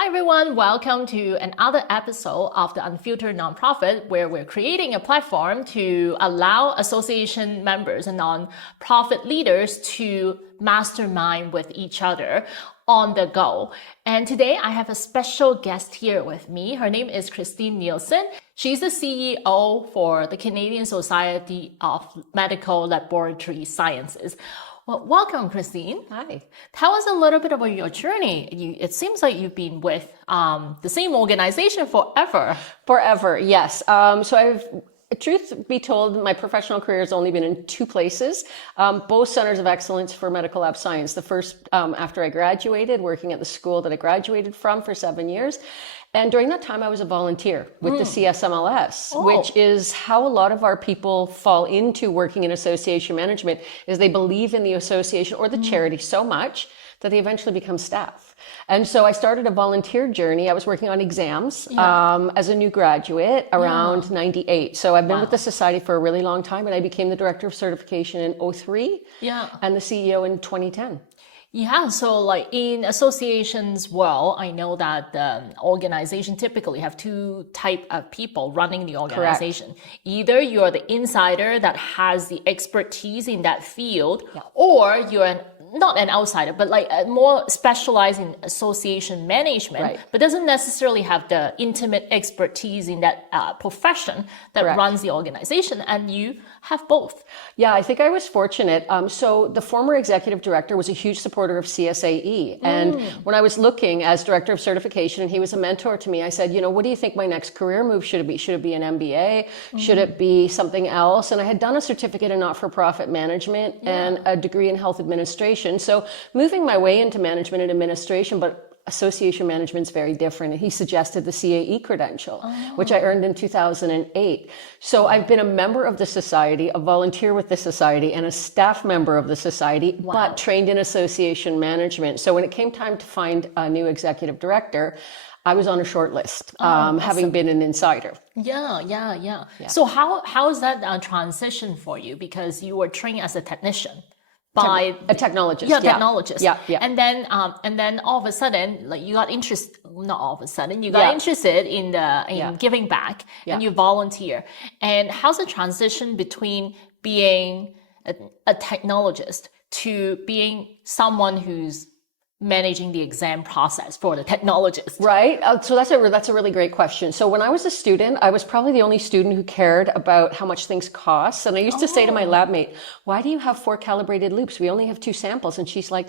Hi everyone, welcome to another episode of the Unfiltered Nonprofit, where we're creating a platform to allow association members and nonprofit leaders to mastermind with each other on the go. And today I have a special guest here with me. Her name is Christine Nielsen. She's the CEO for the Canadian Society of Medical Laboratory Sciences. Well, welcome, Christine. Hi. Tell us a little bit about your journey. It seems like you've been with the same organization forever. Forever, yes. Truth be told, my professional career has only been in two places, both centers of excellence for medical lab science. The first after I graduated, working at the school that I graduated from for 7 years. And during that time, I was a volunteer with the CSMLS, which is how a lot of our people fall into working in association management, is they believe in the association or the charity so much that they eventually become staff. And so I started a volunteer journey. I was working on exams as a new graduate around 98. So I've been with the society for a really long time, and I became the director of certification in 2003 and the CEO in 2010. Yeah, so like in associations, well, I know that the organization typically have two type of people running the organization. Correct. Either you're the insider that has the expertise in that field, or you're not an outsider, but like more specialized in association management, but doesn't necessarily have the intimate expertise in that profession that runs the organization. And you have both. Yeah, I think I was fortunate. So the former executive director was a huge supporter of CSAE. And when I was looking as director of certification, and he was a mentor to me, I said, you know, what do you think my next career move should be? Should it be an MBA? Should it be something else? And I had done a certificate in not-for-profit management and a degree in health administration. So moving my way into management and administration, but association management is very different. And he suggested the CAE credential, which I earned in 2008. So I've been a member of the society, a volunteer with the society, and a staff member of the society, but trained in association management. So when it came time to find a new executive director, I was on a short list, having been an insider. Yeah. So how is that transition for you? Because you were trained as a technician. By a technologist. Technologist. Yeah. And then all of a sudden, like you got interested, not all of a sudden, you got interested in giving back and you volunteer. And how's the transition between being a technologist to being someone who's managing the exam process for the technologist? Right. So that's a really great question. So when I was a student, I was probably the only student who cared about how much things cost. And I used to say to my lab mate, why do you have 4 calibrated loops? We only have 2 samples. And she's like,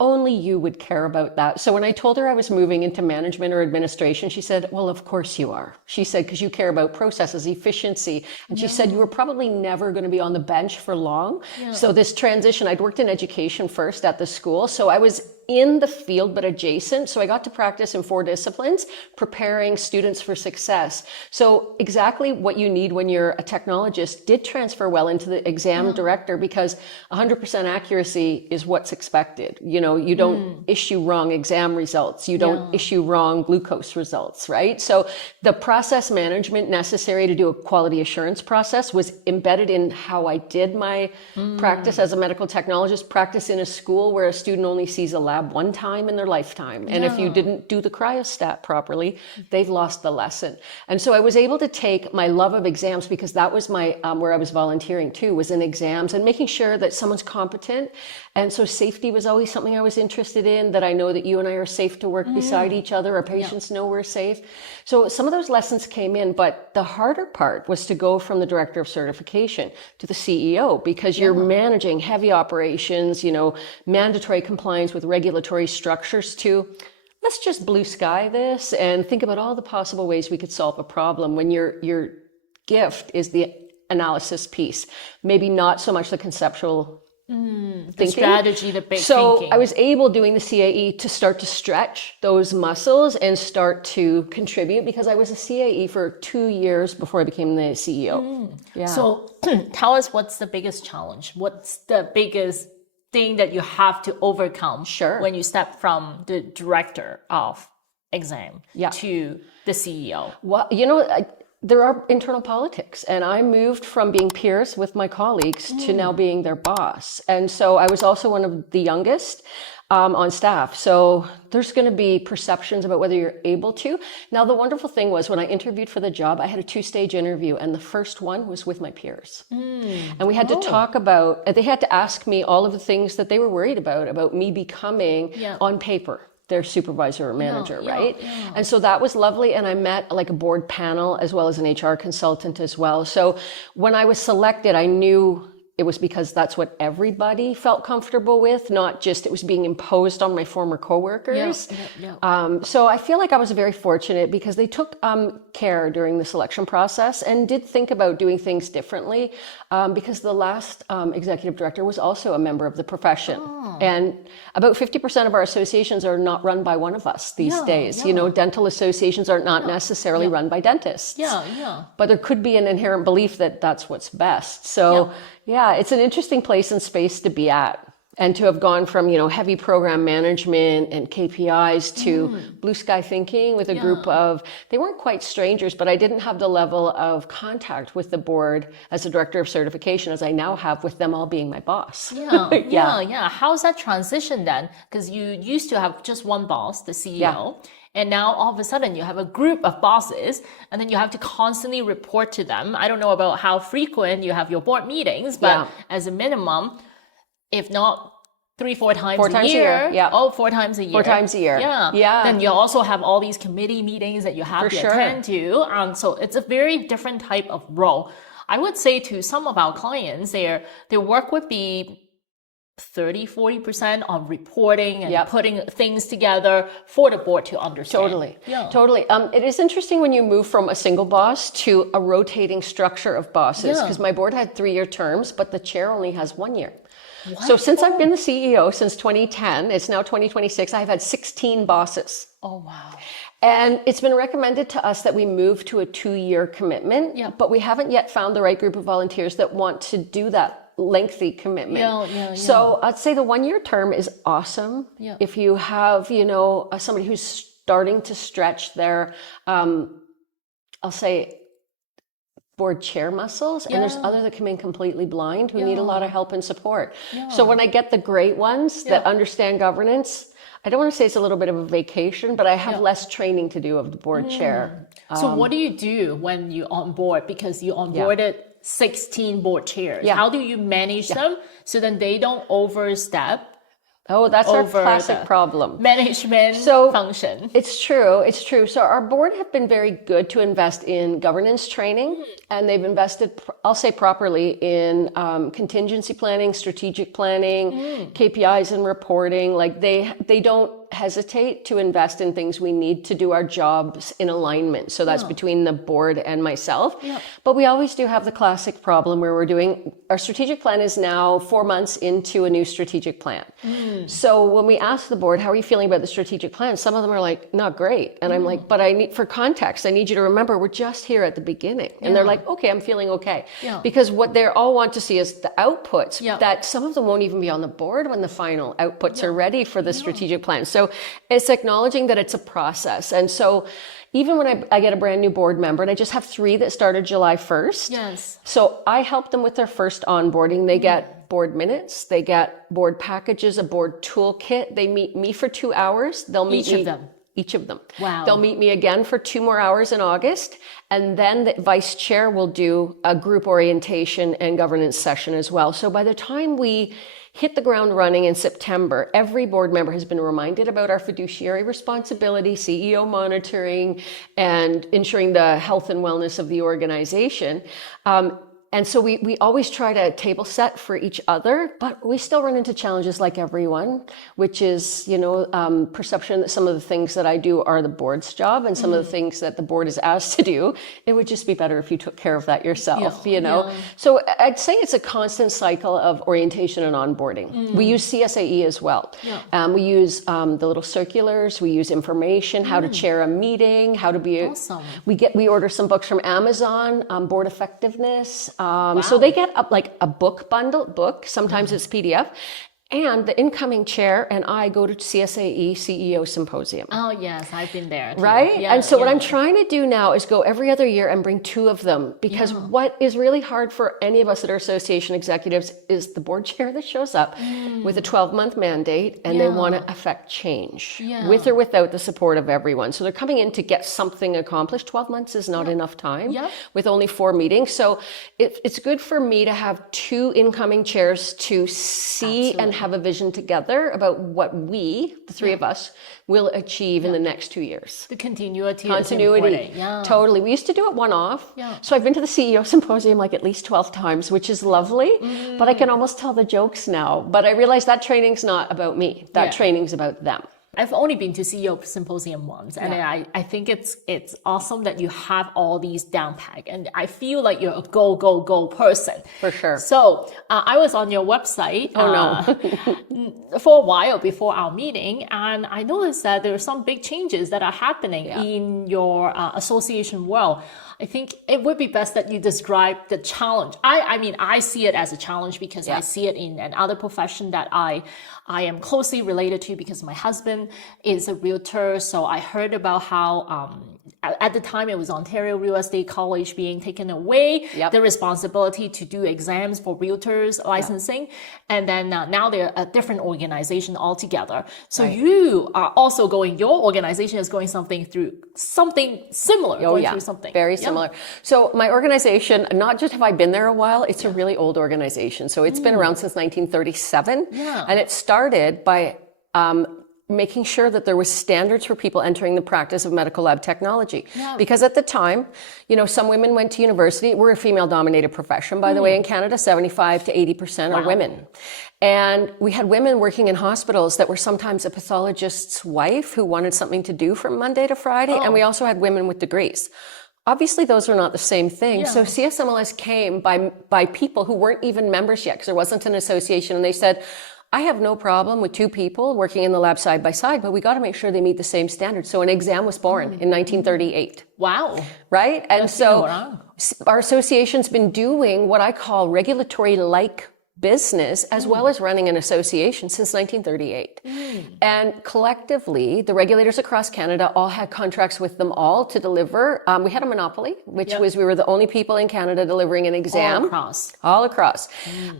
only you would care about that. So when I told her I was moving into management or administration, she said, well, of course you are. She said, because you care about processes, efficiency. And she said, you were probably never going to be on the bench for long. So this transition, I'd worked in education first at the school. So I was in the field, but adjacent. So I got to practice in 4 disciplines, preparing students for success. So exactly what you need when you're a technologist did transfer well into the exam director, because 100% accuracy is what's expected. You know, you don't issue wrong exam results. You don't issue wrong glucose results, right? So the process management necessary to do a quality assurance process was embedded in how I did my practice as a medical technologist, practice in a school where a student only sees a lab one time in their lifetime. And if you didn't do the cryostat properly, they've lost the lesson. And so I was able to take my love of exams, because that was my, where I was volunteering too, was in exams and making sure that someone's competent. And so safety was always something I was interested in, that I know that you and I are safe to work beside each other. Our patients know we're safe. So some of those lessons came in, but the harder part was to go from the director of certification to the CEO, because you're managing heavy operations, you know, mandatory compliance with regulatory structures, to let's just blue sky this and think about all the possible ways we could solve a problem, when your gift is the analysis piece, maybe not so much the conceptual thinking. The strategy, the big so thinking. I was able, doing the CAE, to start to stretch those muscles and start to contribute, because I was a CAE for 2 years before I became the CEO. So tell us, what's the biggest challenge? What's the biggest thing that you have to overcome when you step from the director of exam to the CEO? Well, you know, there are internal politics, and I moved from being peers with my colleagues to now being their boss. And so I was also one of the youngest on staff. So there's going to be perceptions about whether you're able to. Now, the wonderful thing was when I interviewed for the job, I had a 2-stage interview, and the first one was with my peers. And we had to talk about, they had to ask me all of the things that they were worried about me becoming on paper their supervisor or manager, right? And so that was lovely. And I met like a board panel as well as an HR consultant as well. So when I was selected, I knew it was because that's what everybody felt comfortable with, not just it was being imposed on my former coworkers. So I feel like I was very fortunate because they took care during the selection process and did think about doing things differently because the last executive director was also a member of the profession. And about 50% of our associations are not run by one of us these days. You know, dental associations are not necessarily run by dentists. But there could be an inherent belief that that's what's best. So yeah, it's an interesting place and space to be at. And to have gone from, you know, heavy program management and KPIs to blue sky thinking with a group of, they weren't quite strangers, but I didn't have the level of contact with the board as a director of certification as I now have with them all being my boss. How's that transition then? Because you used to have just one boss, the CEO. And now all of a sudden you have a group of bosses and then you have to constantly report to them. I don't know about how frequent you have your board meetings, but as a minimum, if not 3-4 times a year. 4 times a year. 4 times a year. Then you also have all these committee meetings that you have to attend to. So it's a very different type of role. I would say to some of our clients, their work would be 30-40% on reporting and putting things together for the board to understand. Totally. It is interesting when you move from a single boss to a rotating structure of bosses, because my board had 3-year terms, but the chair only has 1 year. So since I've been the CEO since 2010, it's now 2026, I've had 16 bosses. Oh, wow. And it's been recommended to us that we move to a 2-year commitment, but we haven't yet found the right group of volunteers that want to do that lengthy commitment. So I'd say the 1-year term is awesome. If you have, you know, somebody who's starting to stretch their, I'll say, board chair muscles, and there's other that come in completely blind who need a lot of help and support. So when I get the great ones that understand governance, I don't want to say it's a little bit of a vacation, but I have less training to do of the board chair. So what do you do when you onboard? Because you onboarded 16 board chairs. How do you manage them so then they don't overstep? Oh, that's our classic problem. Management function. It's true. So our board have been very good to invest in governance training, and they've invested, I'll say properly, in contingency planning, strategic planning, KPIs and reporting. Like they don't hesitate to invest in things we need to do our jobs in alignment. So that's between the board and myself. But we always do have the classic problem where we're doing, our strategic plan is now 4 months into a new strategic plan. So when we ask the board, how are you feeling about the strategic plan? Some of them are like, not great. And I'm like, but I need, for context, I need you to remember we're just here at the beginning. And they're like, okay, I'm feeling okay. Because what they all want to see is the outputs that some of them won't even be on the board when the final outputs are ready for the strategic plan. So it's acknowledging that it's a process. And so even when I get a brand new board member, and I just have 3 that started July 1st. So I help them with their first onboarding. They get board minutes, they get board packages, a board toolkit. They meet me for 2 hours. They'll meet each of them. Wow. They'll meet me again for 2 more hours in August. And then the vice chair will do a group orientation and governance session as well. So by the time we hit the ground running in September, every board member has been reminded about our fiduciary responsibility, CEO monitoring, and ensuring the health and wellness of the organization. And so we always try to table set for each other, but we still run into challenges like everyone, which is, you know, perception that some of the things that I do are the board's job and some of the things that the board is asked to do. It would just be better if you took care of that yourself, you know? So I'd say it's a constant cycle of orientation and onboarding. We use CSAE as well. We use the little circulars, we use information, how to chair a meeting, how to be, we order some books from Amazon, board effectiveness. So they get like a book bundle, sometimes it's PDF. And the incoming chair and I go to CSAE CEO Symposium. Oh, yes, I've been there too. Right? Yeah, and so what I'm trying to do now is go every other year and bring 2 of them, because what is really hard for any of us that are association executives is the board chair that shows up with a 12-month mandate and they want to affect change with or without the support of everyone. So they're coming in to get something accomplished. 12 months is not enough time with only 4 meetings. So it's good for me to have 2 incoming chairs to see and have a vision together about what we, the 3 of us, will achieve in the next 2 years. The continuity is important. Yeah. Totally. We used to do it one-off. Yeah. So I've been to the CEO Symposium like at least 12 times, which is lovely, but I can almost tell the jokes now. But I realize that training's not about me. That training's about them. I've only been to CEO Symposium once, and I think it's awesome that you have all these down pat, and I feel like you're a go person. For sure. So I was on your website for a while before our meeting, and I noticed that there are some big changes that are happening in your association world. I think it would be best that you describe the challenge. I mean, I see it as a challenge because I see it in another profession that I am closely related to, because my husband is a realtor. So I heard about how at the time it was Ontario Real Estate College being taken away, the responsibility to do exams for realtors licensing. And then now they're a different organization altogether. So you are also your organization is going through something similar. Through something. Very similar. So my organization, not just have I been there a while, it's a really old organization. So it's been around since 1937. And it started by making sure that there was standards for people entering the practice of medical lab technology. Because at the time, some women went to university. We're a female-dominated profession, by the way, in Canada. 75 to 80% are women. And we had women working in hospitals that were sometimes a pathologist's wife who wanted something to do from Monday to Friday. And we also had women with degrees. Obviously, those are not the same thing. So CSMLS came by people who weren't even members yet, because there wasn't an association. And they said, I have no problem with 2 people working in the lab side by side, but we got to make sure they meet the same standards. So an exam was born in 1938. Wow. Right? And so our association's been doing what I call regulatory-like business as well as running an association since 1938. And collectively, the regulators across Canada all had contracts with them all to deliver. We had a monopoly, which was we were the only people in Canada delivering an exam. All across.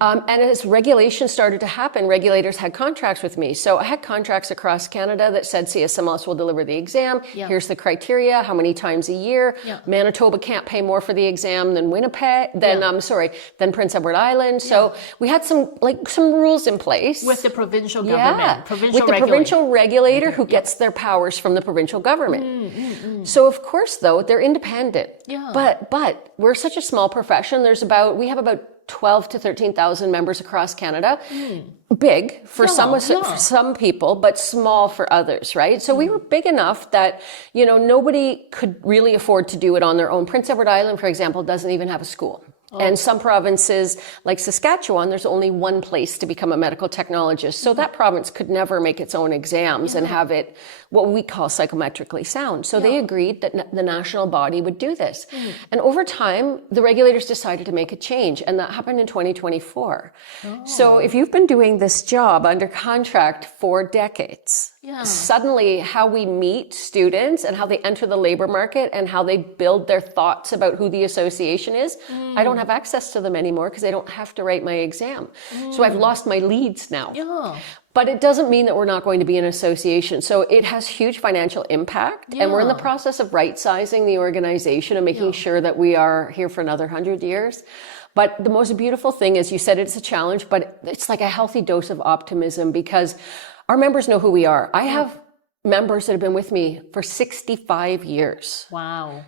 And as regulations started to happen, regulators had contracts with me. So I had contracts across Canada that said CSMLS will deliver the exam. Here's the criteria, how many times a year. Manitoba can't pay more for the exam than Winnipeg, than Prince Edward Island. So we had some rules in place with the provincial government, provincial regulator who gets their powers from the provincial government. So of course, though, they're independent. But we're such a small profession. We have about 12 to 13,000 members across Canada. Big for some people, but small for others, right? So we were big enough that, nobody could really afford to do it on their own. Prince Edward Island, for example, doesn't even have a school. And some provinces, like Saskatchewan, there's only one place to become a medical technologist. So that province could never make its own exams and have it what we call psychometrically sound. So they agreed that the national body would do this. And over time, the regulators decided to make a change. And that happened in 2024. So if you've been doing this job under contract for decades, suddenly how we meet students and how they enter the labor market and how they build their thoughts about who the association is, I don't have access to them anymore because I don't have to write my exam. So I've lost my leads now. But it doesn't mean that we're not going to be an association. So it has huge financial impact. And we're in the process of right-sizing the organization and making sure that we are here for another 100 years. But the most beautiful thing is, you said it's a challenge, but it's like a healthy dose of optimism because our members know who we are. I have members that have been with me for 65 years. Wow.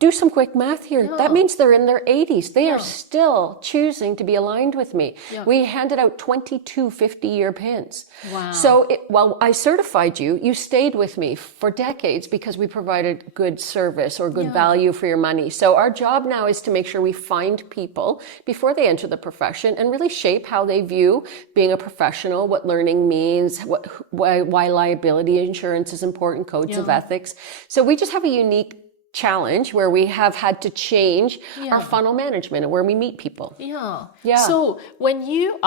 Do some quick math here. That means they're in their 80s. They are still choosing to be aligned with me. We handed out 22 50-year pins. Wow. So while I certified you, you stayed with me for decades because we provided good service or good value for your money. So our job now is to make sure we find people before they enter the profession and really shape how they view being a professional, what learning means, why liability insurance is important, codes of ethics. So we just have a unique challenge where we have had to change our funnel management and where we meet people. So when you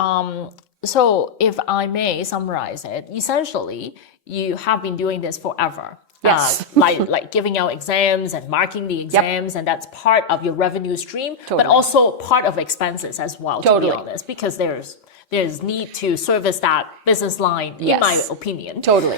So if I may summarize it, essentially, you have been doing this forever. Yes. Like giving out exams and marking the exams, and that's part of your revenue stream, but Totally. also part of expenses as well, to Totally. be honest, because there's need to service that business line, in Yes. my opinion. Totally.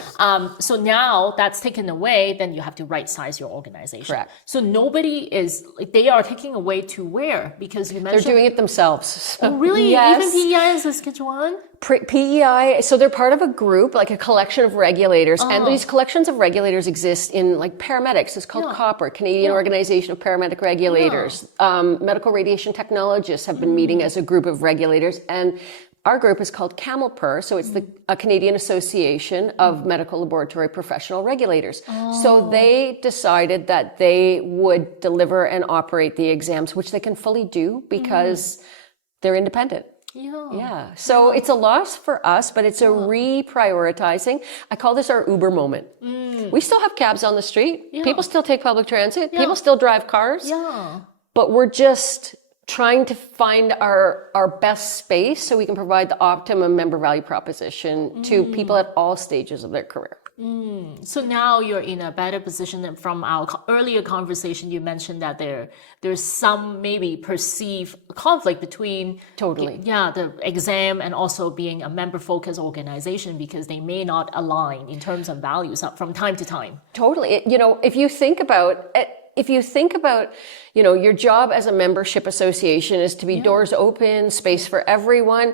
So now that's taken away, then you have to right size your organization. Correct. So they are taking away to where? Because you mentioned. They're doing it themselves. Oh, really? Yes. Even PEI is a schedule one? PEI, so they're part of a group, like a collection of regulators, and these collections of regulators exist in like paramedics. It's called COPR, Canadian Organization of Paramedic Regulators. Medical radiation technologists have been meeting as a group of regulators, and our group is called CAMLPR, so it's a Canadian Association of Medical Laboratory Professional Regulators. So they decided that they would deliver and operate the exams, which they can fully do because they're independent. Yeah. So it's a loss for us, but it's a reprioritizing. I call this our Uber moment. We still have cabs on the street. People still take public transit. People still drive cars. But we're just trying to find our best space so we can provide the optimum member value proposition to people at all stages of their career. So now you're in a better position. And from our earlier conversation, you mentioned that there's some maybe perceived conflict between the exam and also being a member-focused organization because they may not align in terms of values from time to time. Totally. If you think about your job as a membership association is to be doors open, space for everyone.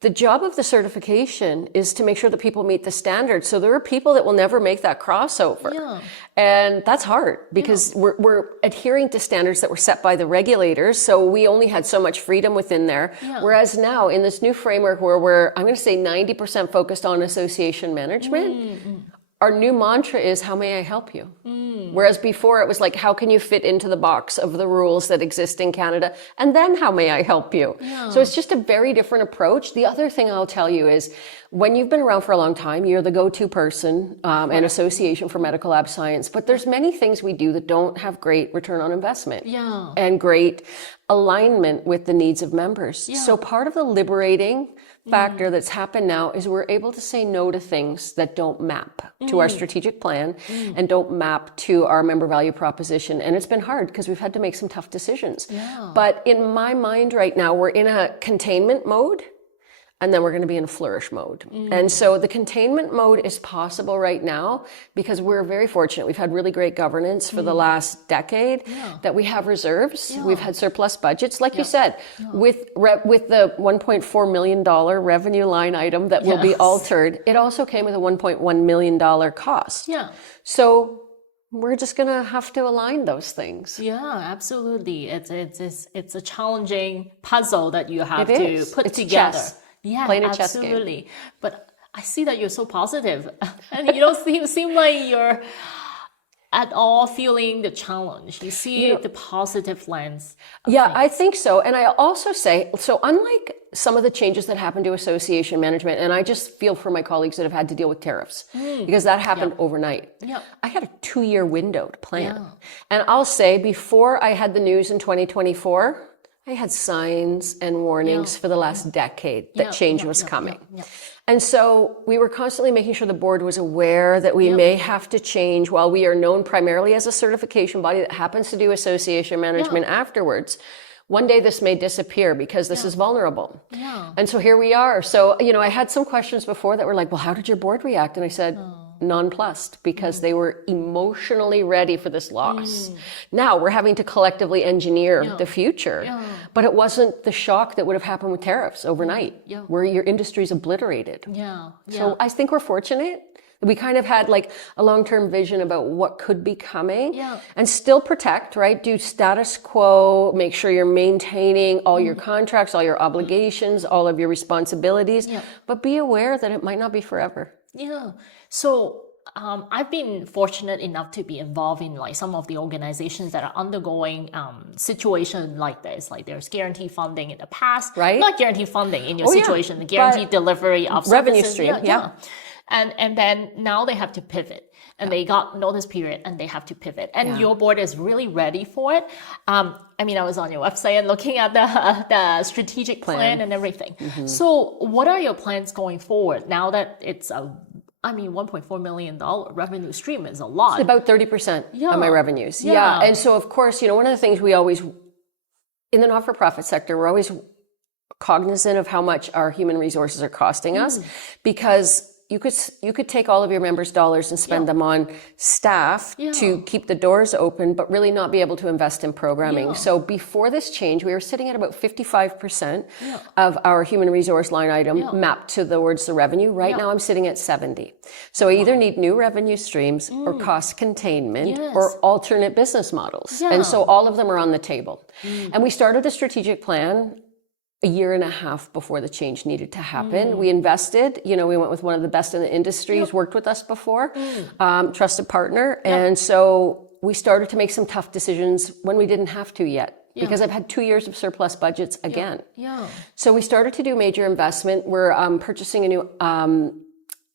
The job of the certification is to make sure that people meet the standards. So there are people that will never make that crossover. And that's hard because we're adhering to standards that were set by the regulators. So we only had so much freedom within there. Whereas now in this new framework where I'm going to say 90% focused on association management, our new mantra is, how may I help you? Whereas before it was like, how can you fit into the box of the rules that exist in Canada? And then how may I help you? So it's just a very different approach. The other thing I'll tell you is when you've been around for a long time, you're the go-to person and association for medical lab science. But there's many things we do that don't have great return on investment and great alignment with the needs of members. So part of the liberating factor that's happened now is we're able to say no to things that don't map to our strategic plan and don't map to our member value proposition. And it's been hard because we've had to make some tough decisions. But in my mind right now, we're in a containment mode. And then we're going to be in flourish mode. And so the containment mode is possible right now because we're very fortunate. We've had really great governance for the last decade, that we have reserves. We've had surplus budgets. Like you said, with the $1.4 million revenue line item that will be altered, it also came with a $1.1 million cost. So we're just going to have to align those things. Yeah, absolutely. It's a challenging puzzle that you have to put together. Chess. Yeah, Playing a chess absolutely. Game. But I see that you're so positive, and you don't seem like you're at all feeling the challenge. You see the positive lens. I think so. And I also say, so unlike some of the changes that happened to association management, and I just feel for my colleagues that have had to deal with tariffs because that happened overnight. I had a 2-year window to plan. And I'll say before I had the news in 2024, I had signs and warnings for the last decade that change was coming. And so we were constantly making sure the board was aware that we may have to change. While we are known primarily as a certification body that happens to do association management afterwards, one day this may disappear because this is vulnerable. And so here we are. So, I had some questions before that were like, well, how did your board react? And I said, nonplussed, because they were emotionally ready for this loss. Now we're having to collectively engineer the future, but it wasn't the shock that would have happened with tariffs overnight, where your industry's obliterated. So I think we're fortunate. We kind of had like a long-term vision about what could be coming and still protect, right? Do status quo, make sure you're maintaining all your contracts, all your obligations, all of your responsibilities, but be aware that it might not be forever. So I've been fortunate enough to be involved in like some of the organizations that are undergoing situation like this. Like there's guaranteed funding in the past, right? Not guaranteed funding in your situation, the guaranteed delivery of revenue services. stream. And then now they have to pivot, and they got notice period, and they have to pivot. And your board is really ready for it. I mean, I was on your website and looking at the strategic plan and everything. So what are your plans going forward now that it's $1.4 million revenue stream is a lot. It's about 30% of my revenues. Yeah. And so, of course, one of the things we always, in the not-for-profit sector, we're always cognizant of how much our human resources are costing us, because you could take all of your members' dollars and spend them on staff to keep the doors open, but really not be able to invest in programming. So before this change, we were sitting at about 55% of our human resource line item mapped towards the revenue. Right now I'm sitting at 70. So I either need new revenue streams or cost containment or alternate business models. And so all of them are on the table. And we started a strategic plan a year and a half before the change needed to happen. We invested, we went with one of the best in the industry who's worked with us before, trusted partner. And so we started to make some tough decisions when we didn't have to yet, because I've had 2 years of surplus budgets again. So we started to do major investment. We're purchasing a new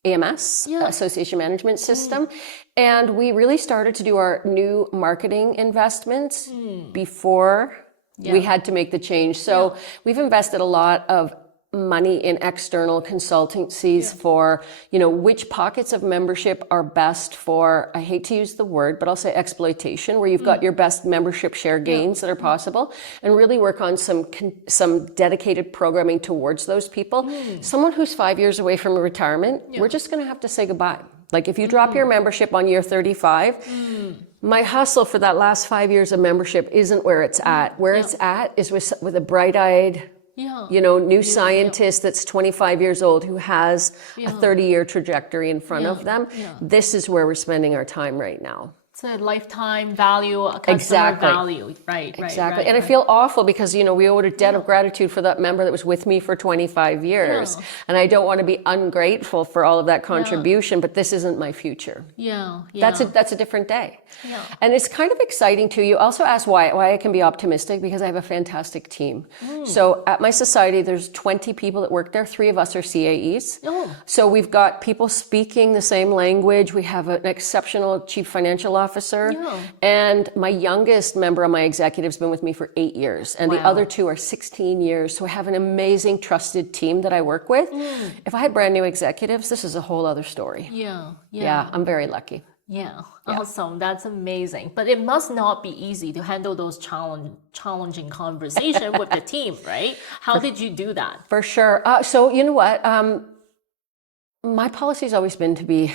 AMS, Association Management System. And we really started to do our new marketing investments before we had to make the change. So we've invested a lot of money in external consultancies for, which pockets of membership are best for, I hate to use the word, but I'll say exploitation, where you've got your best membership share gains that are possible, and really work on some dedicated programming towards those people. Someone who's 5 years away from retirement, we're just going to have to say goodbye. Like if you drop your membership on year 35, my hustle for that last 5 years of membership isn't where it's at. Where it's at is with a bright-eyed, new scientist that's 25 years old who has a 30-year trajectory in front of them. This is where we're spending our time right now. It's a lifetime value, a customer value. Right. Exactly. And I feel awful because, we owed a debt of gratitude for that member that was with me for 25 years. And I don't want to be ungrateful for all of that contribution, but this isn't my future. That's a different day. And it's kind of exciting too. You also asked why I can be optimistic, because I have a fantastic team. So at my society, there's 20 people that work there. 3 of us are CAEs. So we've got people speaking the same language. We have an exceptional chief financial officer. And my youngest member of my executive's been with me for 8 years. And the other 2 are 16 years. So I have an amazing, trusted team that I work with. If I had brand new executives, this is a whole other story. I'm very lucky. Awesome. That's amazing. But it must not be easy to handle those challenging conversations with the team, right? How did you do that? For sure. So you know what? My policy has always been to be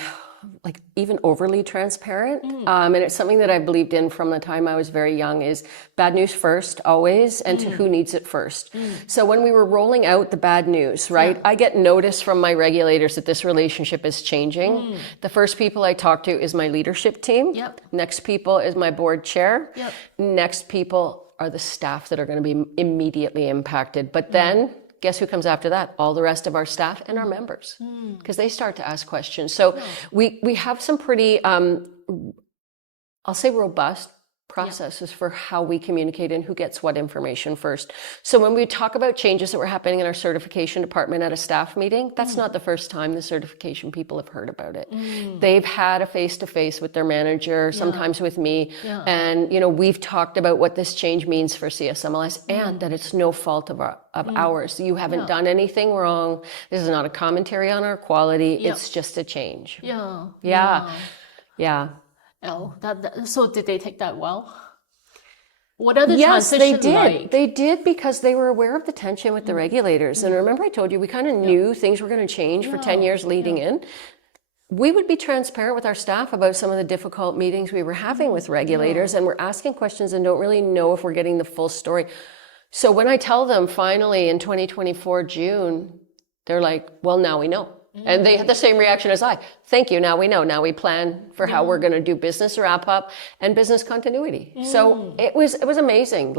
even overly transparent. And it's something that I believed in from the time I was very young, is bad news first, always, and to who needs it first. So when we were rolling out the bad news, right, I get notice from my regulators that this relationship is changing. The first people I talk to is my leadership team. Next people is my board chair. Next people are the staff that are going to be immediately impacted. But then guess who comes after that? All the rest of our staff and our members, because they start to ask questions. So we have some pretty, I'll say, robust processes for how we communicate and who gets what information first. So when we talk about changes that were happening in our certification department at a staff meeting, that's not the first time the certification people have heard about it. They've had a face-to-face with their manager, sometimes with me. And, we've talked about what this change means for CSMLS and that it's no fault of ours. You haven't done anything wrong. This is not a commentary on our quality. It's just a change. Oh, so did they take that well? What are the Yes, they transitions did. like? They did, because they were aware of the tension with the regulators. And remember I told you, we kind of knew things were going to change for 10 years leading in. We would be transparent with our staff about some of the difficult meetings we were having with regulators, and we're asking questions and don't really know if we're getting the full story. So when I tell them finally in 2024 June, they're like, well, now we know. And they had the same reaction as I. Thank you. Now we know. Now we plan for how we're going to do business wrap up and business continuity. So it was amazing.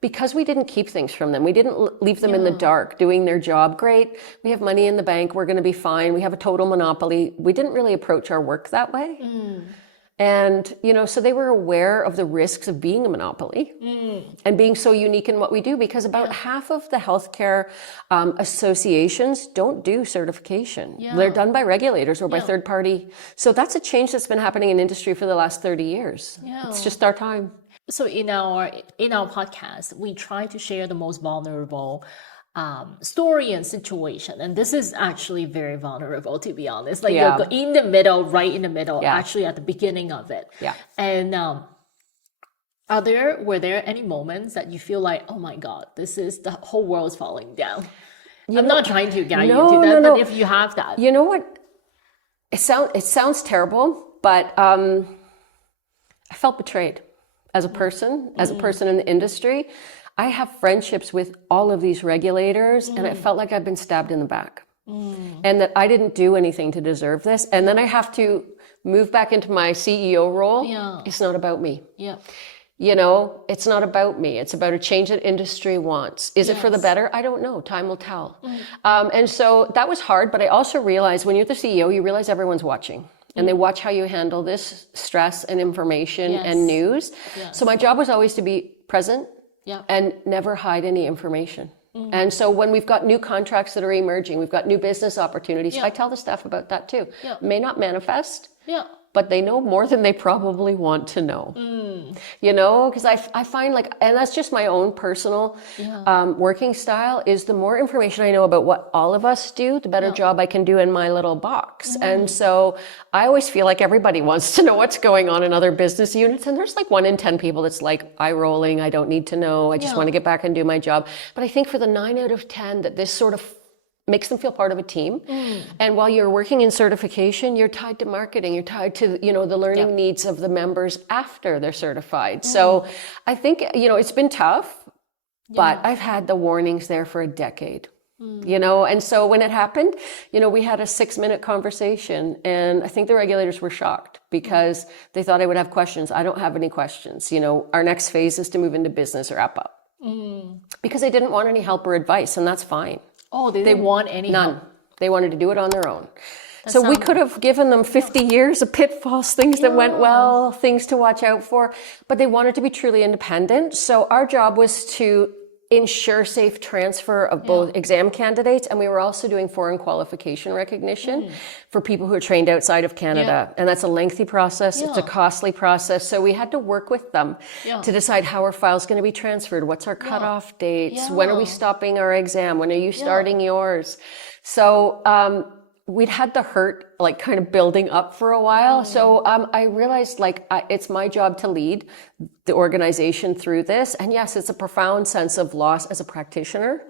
Because we didn't keep things from them. We didn't leave them in the dark doing their job. Great. We have money in the bank. We're going to be fine. We have a total monopoly. We didn't really approach our work that way. And, so they were aware of the risks of being a monopoly and being so unique in what we do, because about half of the healthcare associations don't do certification. They're done by regulators or by third party. So that's a change that's been happening in industry for the last 30 years. It's just our time. So in our podcast, we try to share the most vulnerable story and situation, and this is actually very vulnerable, to be honest. Like you're in the middle, right in the middle, actually at the beginning of it. And were there any moments that you feel like, oh my God, this is the whole world's falling down? I'm not trying to guide you to that, but if you have that, you know what? It sounds terrible, but I felt betrayed as a person, in the industry. I have friendships with all of these regulators, and it felt like I've been stabbed in the back, and that I didn't do anything to deserve this. And then I have to move back into my CEO role. It's not about me. It's not about me. It's about a change that industry wants. Is it for the better? I don't know. Time will tell. And so that was hard, but I also realized when you're the CEO, you realize everyone's watching. And they watch how you handle this stress and information and news. So my job was always to be present and never hide any information. And so when we've got new contracts that are emerging, we've got new business opportunities, I tell the staff about that too. May not manifest, but they know more than they probably want to know. Because I find and that's just my own personal working style, is the more information I know about what all of us do, the better job I can do in my little box. And so I always feel like everybody wants to know what's going on in other business units. And there's 1 in 10 people that's like eye rolling. I don't need to know. I just want to get back and do my job. But I think for the 9 out of 10 that this sort of makes them feel part of a team. And while you're working in certification, you're tied to marketing, you're tied to, the learning needs of the members after they're certified. So I think, it's been tough, but I've had the warnings there for a decade. And so when it happened, we had a 6-minute conversation, and I think the regulators were shocked because they thought I would have questions. I don't have any questions. Our next phase is to move into business or wrap up, because they didn't want any help or advice, and that's fine. Oh, they didn't want any none. help. They wanted to do it on their own. So we could have given them 50 years of pitfalls, things that went well, things to watch out for, but they wanted to be truly independent. So our job was to ensure safe transfer of both exam candidates, and we were also doing foreign qualification recognition for people who are trained outside of Canada. And that's a lengthy process. It's a costly process. So we had to work with them to decide how our file's going to be transferred. What's our cutoff dates? When are we stopping our exam? When are you starting yours? So we'd had the hurt kind of building up for a while. So I realized it's my job to lead the organization through this. And yes, it's a profound sense of loss as a practitioner.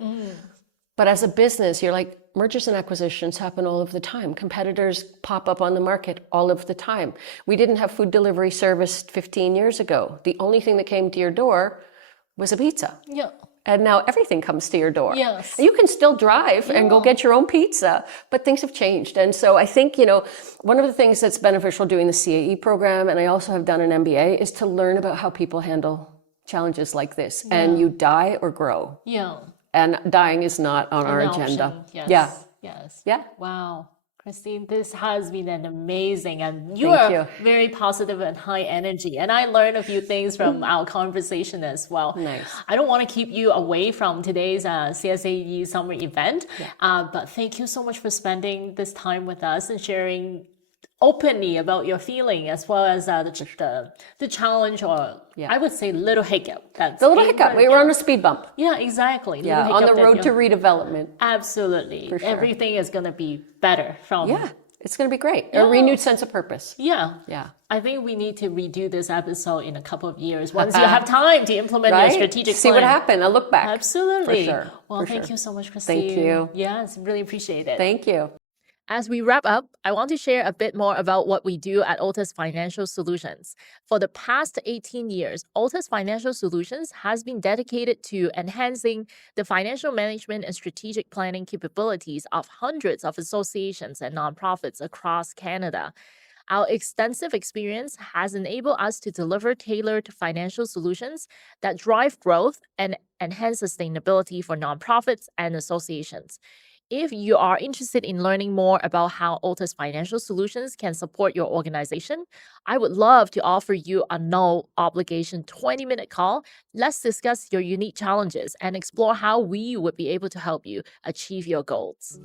But as a business, you're mergers and acquisitions happen all of the time. Competitors pop up on the market all of the time. We didn't have food delivery service 15 years ago. The only thing that came to your door was a pizza. And now everything comes to your door. You can still drive and go get your own pizza, but things have changed. And so I think, one of the things that's beneficial doing the CAE program, and I also have done an MBA, is to learn about how people handle challenges like this. And you die or grow. And dying is not on our agenda. Wow. Christine, this has been an amazing, and you are very positive and high energy. And I learned a few things from our conversation as well. I don't want to keep you away from today's CSAE summer event, but thank you so much for spending this time with us and sharing openly about your feeling, as well as the challenge, or I would say little hiccup. The little hiccup. We were on a speed bump. Exactly. On the road to redevelopment. Absolutely. For sure. Everything is going to be better from. It's going to be great. A renewed sense of purpose. I think we need to redo this episode in a couple of years once you have time to implement your strategic plan. See what happened. I'll look back. Absolutely. For sure. Well, thank you so much, Christine. Thank you. Yes, really appreciate it. Thank you. As we wrap up, I want to share a bit more about what we do at Otis Financial Solutions. For the past 18 years, Otis Financial Solutions has been dedicated to enhancing the financial management and strategic planning capabilities of hundreds of associations and nonprofits across Canada. Our extensive experience has enabled us to deliver tailored financial solutions that drive growth and enhance sustainability for nonprofits and associations. If you are interested in learning more about how Ota's financial solutions can support your organization, I would love to offer you a no obligation 20-minute call. Let's discuss your unique challenges and explore how we would be able to help you achieve your goals.